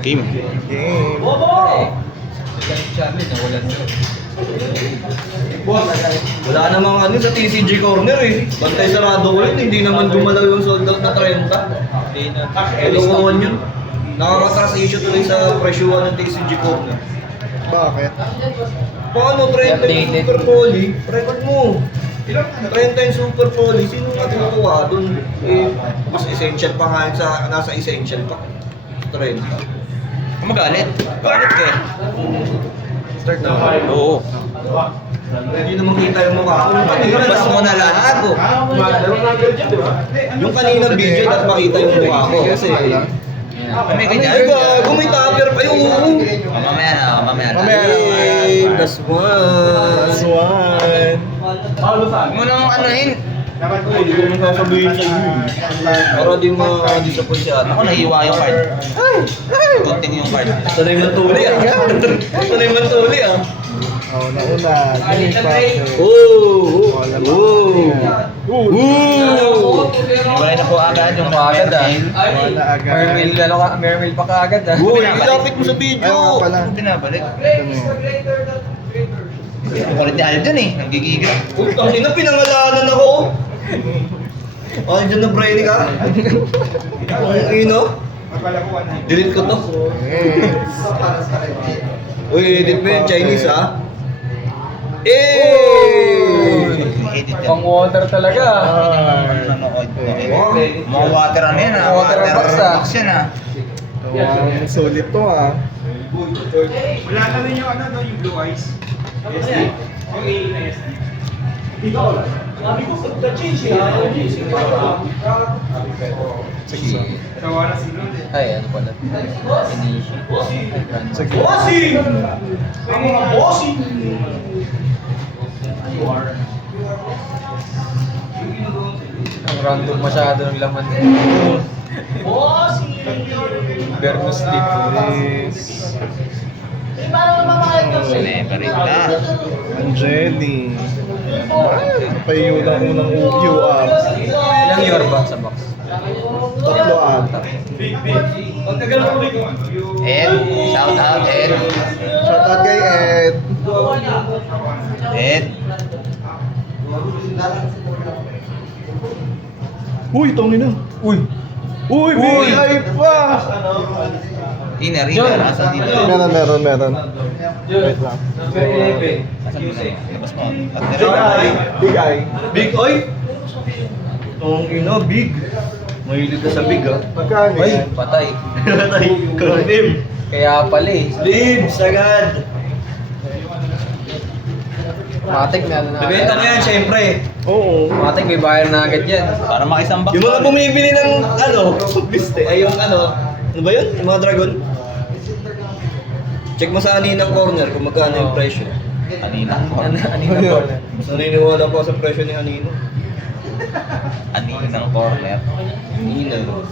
Game. Game. Wala namang ano sa TCG corner eh. Bantay sarado ko yun, hindi naman gumalaw yung sold out na 30. Kailangan yun. Nakakatas issue tuloy sa presyuhan ng TCG corner. Bakit? Paano 30 yung super poly? Record mo. 30 yung super poly, sino nga kukuha dun? Eh, mas essential pa nga yun sa, nasa essential pa. 30. Magalit. Galit ka eh. Start na. Oo. Hindi naman kita yung mukha ko. Bas mo na lahat. Yung kaninang video, dapat makita yung mukha ko. Kasi, May ay ganyan. gago, may tupper pa yung Mamaya na, mamaya na. Mamaya na. Hey, that's one. Last one. Huwag mo nang anuhin. Hindi ko naman sasabihin sa iyo. Para di ma-disappoint si ate. Ako nahiwa yung card. Konting yung card. Sanay man tuli ah. Sanay man tuli ah. Oh, nauna. Game process. Oh! Wala ba? Oh! Wala na po agad yung agad ah. Wala agad. Mermail pa kaagad ah. Uy, ilapit mo sa Ayaw nga video! pala. Binabalik. Ito mo. Ang kulit ni Alden eh. Nagigigil. Ang ina, pinangalanan ako! Ay, dyan na brainy ka? Ang ino? Delete ko to. Yes. Uy, edit mo yung Chinese ha? Eh! Edit yan. Pang water talaga. Nanonood. Mga water ano yan ah. Water box, ah. box yan ah. Ang sulit to ah. Wala na rin yung ano, no, yung blue eyes. SD. Yung A na SD. Sige. Tawa na si Lord. Ay, ano pala? Sige. Bossing! Ang mga bossing! Ang random masyado ng laman. Bossing! Berno sleep. Yes. Celebrate na. Angeli. Payo ng unang UR. Ilang year ba sa box? Tatlo ata. Ang tagal mo rin yung ano, yung... Ed, shout out Ed. Shout out kay Ed. Ed. Uy, tongin na. Uy. Uy, big hype pa. Ina, Rina. Nasaan dito? Meron. Wait lang. Nasaan dito? Labas mo. At Big eye. Big eye. Big oy! Ang ina, big. Mahilig ka sa big ah. Magkano yan? Patay. Ay, confirm. Kaya pala eh. Libs agad. Matik na ano na. Bibenta mo yan, syempre. Oo. Matik may bayar na agad yan. Para makisambak. Yung mga bumibili ng ano, liste, ay yung ano ba yun? Yung mga dragon? Check mo sa aninang corner kung magkano yung presyo. Anina. Anino po. Mas naniniwala pa sa presyo ni Anino. Aninang corner. Anino.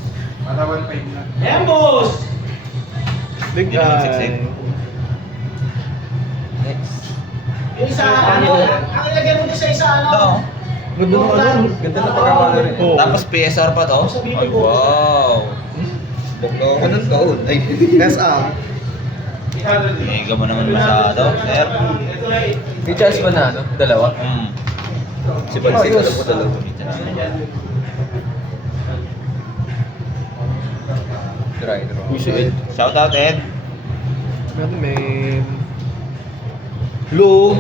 Malawan pa yun lang. Big Hindi naman eye. siksik. Next. Yung isa, ano, ang ilagay mo din sa isa, ano, Ito. Ganda ng ano. Ganda na pagkakala rin. Oo. Tapos PSR pa to? Ay, wow. Bukla ako ng taon. Ay, SR. Mega mo naman masyado, sir. May chance ba na ano? Dalawa? si Bansik, alam ko talaga. Dry draw. Uy, si Ed. Shout out Ed. Men. Lo,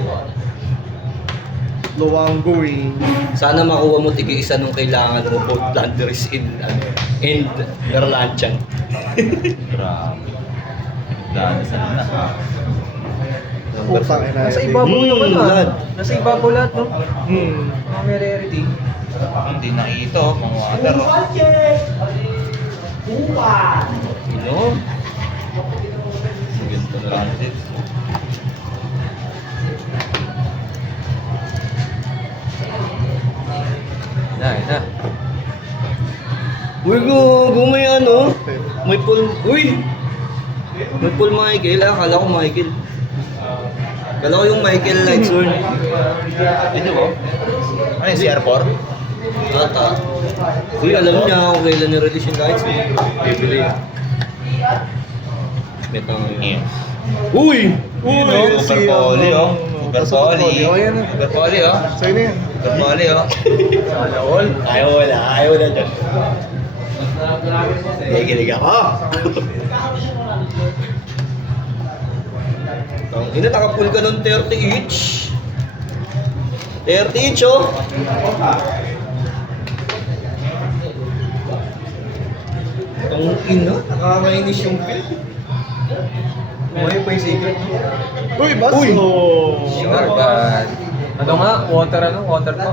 Luwanggoy. sana makuha mo tigi isa nung kailangan mo both Landers in Nerlanchan. Grabe. Dahil sa na. Putang ina. Nasa ibabaw naman lad. ah. Nasa ibabaw lahat no? Hmm. Mga may rarity. Hindi nakita, mga water. Oh. Sino? Ganito na lang din. Na. Uy, may ano? May pull, uy! May pull Michael, akala ko Michael. Akala ko yung Michael Lightshorn. Ito ba? Ano yung CR4? Ata. Uy, alam niya kung kailan ni-release yung Lightshorn. Bibili. Beta ngayon. Yes. Uy! Super Poly, oh. Super Poly. Oh, yan. Super Poly, oh. Sa'yo na yan. Super Poly, oh. Sana all. Ayaw na dyan. Nakikinig ako. Ina, nakapull ka ng 30 each. 30 each, oh. Ang ina, nakakainis yung pill. May pa yung secret. Uy, bas! Uy! Sure, but... Ano nga? Water pa.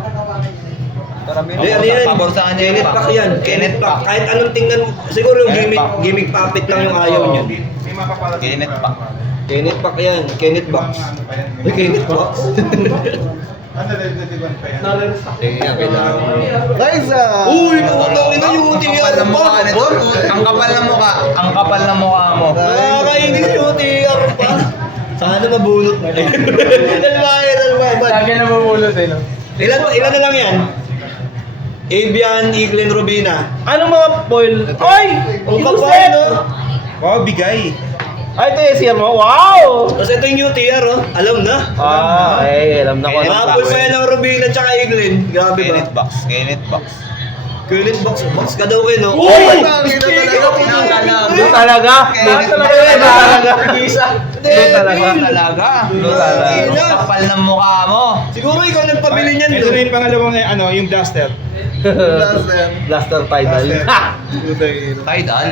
Hindi, ano yan? Pabor sa kanya Kenneth Pack yan. Kenneth Pack. Kahit anong tingnan, siguro yung Kenneth Pack. gimmick puppet lang yung ayaw niya. May mapapalat. Kenneth Pack. Kenneth Pack yan. Kenneth Box. Ay, Kenneth Box. Ano, nalilitiban pa yan? Kaya kailangan mo. Nice! Uy, putang ina yung UTR Ang kapal ng pa. mukha nito. Ang kapal ng mukha. Ang kapal ng mukha mo. Nakakainis yung UTR pa. Sana mabunot na. Dalbayan. Lagi na mamulot eh, no? Ilan na lang yan? Avian, Eagle, Rubina. Anong mga foil? Oy! Ang kapal, no? Wow, bigay. Ay, ito yung siya mo. Wow! Tapos ito yung UTR, oh. Alam na. Ah, ay, alam na ko. Nakapul pa yan ng Rubina tsaka Eagle. Grabe ba? Kenneth Box. Kenneth Box. Kenneth Box. Box ka daw eh, no? Uy! Doon talaga. Kenneth Doon Box. talaga. Isa. Doon talaga. Talaga. Talaga. Ang kapal ng mukha mo. Siguro ikaw nagpabili niyan, Ito no? na yung pangalawang yung blaster. Blaster Tidal. Tidal.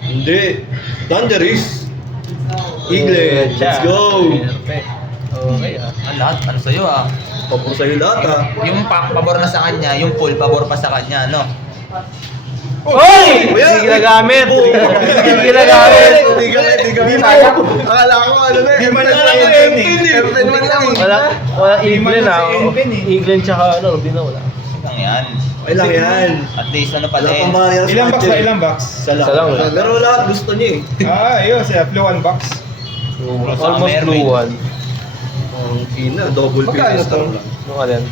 Hindi. Thunderis. Eagle. Let's go. Okay ah. Ang lahat. Ano sa'yo, ah. Pabor sa'yo lahat, ha? Yung pabor na sa kanya, yung full pabor pa sa kanya, no? Hoy! Kuya! Hindi ginagamit. Hindi ginagamit. Hindi kami sayang. Akala ko ano na Di eh. man lang Wala sa ka N10 eh. M10 man lang eh. Wala Eagle na. Envin eh. Eagle tsaka ano, Rubina wala. Lang yan. Okay lang yan. At least ano pa Wala din. pang barrier Ilang box match, ba? eh. Ilang box? Isa lang. Isa lang, eh. Pero lahat gusto niya eh. Ayun, sa Flow 1 box. Almost blue one. Ang ina, double Magkano PS to? lang. Ano ka din?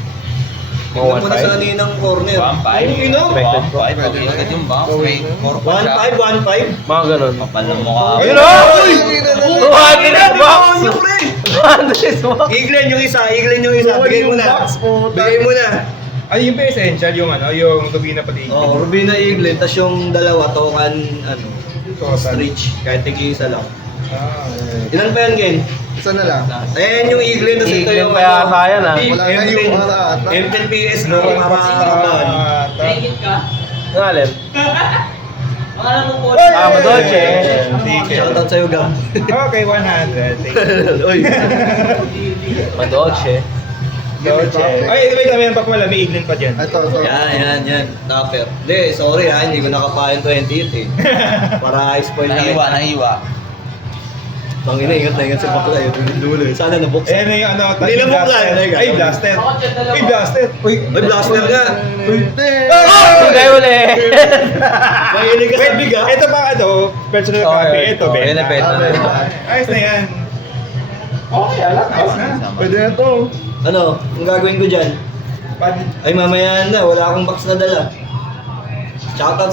Tingnan mo na sa ninang corner. 1.5. Ang ina! 1.5. Okay, agad yung box. May 4 pa siya. 1.5, 1.5. Mga ganun. Kapal ng mukha mo. Ayun o! Uy! 200 bucks! Ano, pre? 200 bucks! Iglen yung isa, Iglen yung isa. Bigay mo na. Bigay mo na. Ano yung essential yung yung Rubina pati. Oh, Rubina Iglen, tas yung dalawa, Tokan, Tokan. Stretch. Kahit tig-isa lang. Ah. Ilan pa yan, Gen? Isa na lang. Ayan yung Iglen, tas ito Eagle yung pa yata yan ah. Wala na yung mga ata. M10 PS na makakarapan. Ano alin? Ah, Madoche. Shoutout sa'yo, Gam. Okay, 100. Thank you. Uy. Madoche. Ay, wait lang, meron pa pala. May Iglen pa dyan. Ito. Yan. Topper. Hindi, sorry ha, hindi ko nakapain 28 eh. Para spoil na. Nahiwa. Tangina, ingat na ingat si Bakla yun. Dulo eh. Sana nabuksan. Ayan na yung ano. Hindi na bukla. Ay, blaster. Ay, blaster. Uy, blaster nga. Bigay ulit. Mahilig ka sa big ha. Ito pa personal copy. Ito, Oh, Ben. yan ang beta na yun. Ayos na yan. Okay, alam. Ayos na. Pwede na to. Ano, ang gagawin ko dyan? Ay, mamaya na. Wala akong box na dala. Shoutout